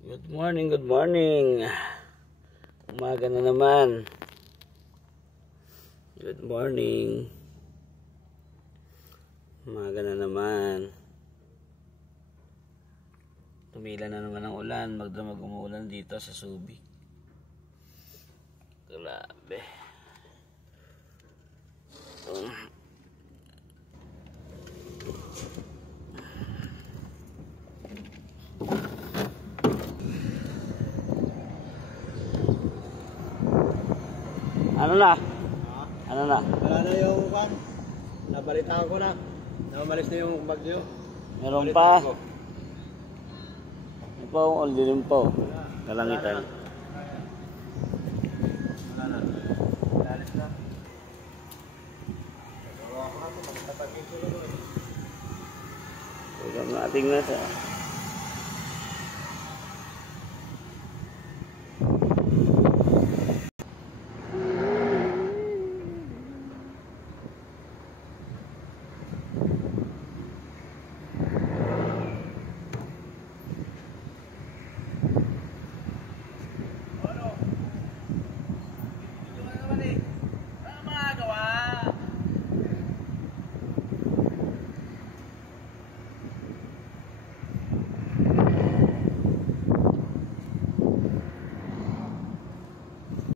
Good morning, good morning. Umaga na naman. Good morning. Umaga na naman. Tumila na naman ang ulan. Magdamag umuulan dito sa Subic. Grabe. Ano na? Ano na? Wala na yung kan. Nabalitaan ko na. Namalis na yung bagyo. Meron pa. Ito po, all din po. Kalangitan. Wala na. Lalis na. Huwag nating nasa.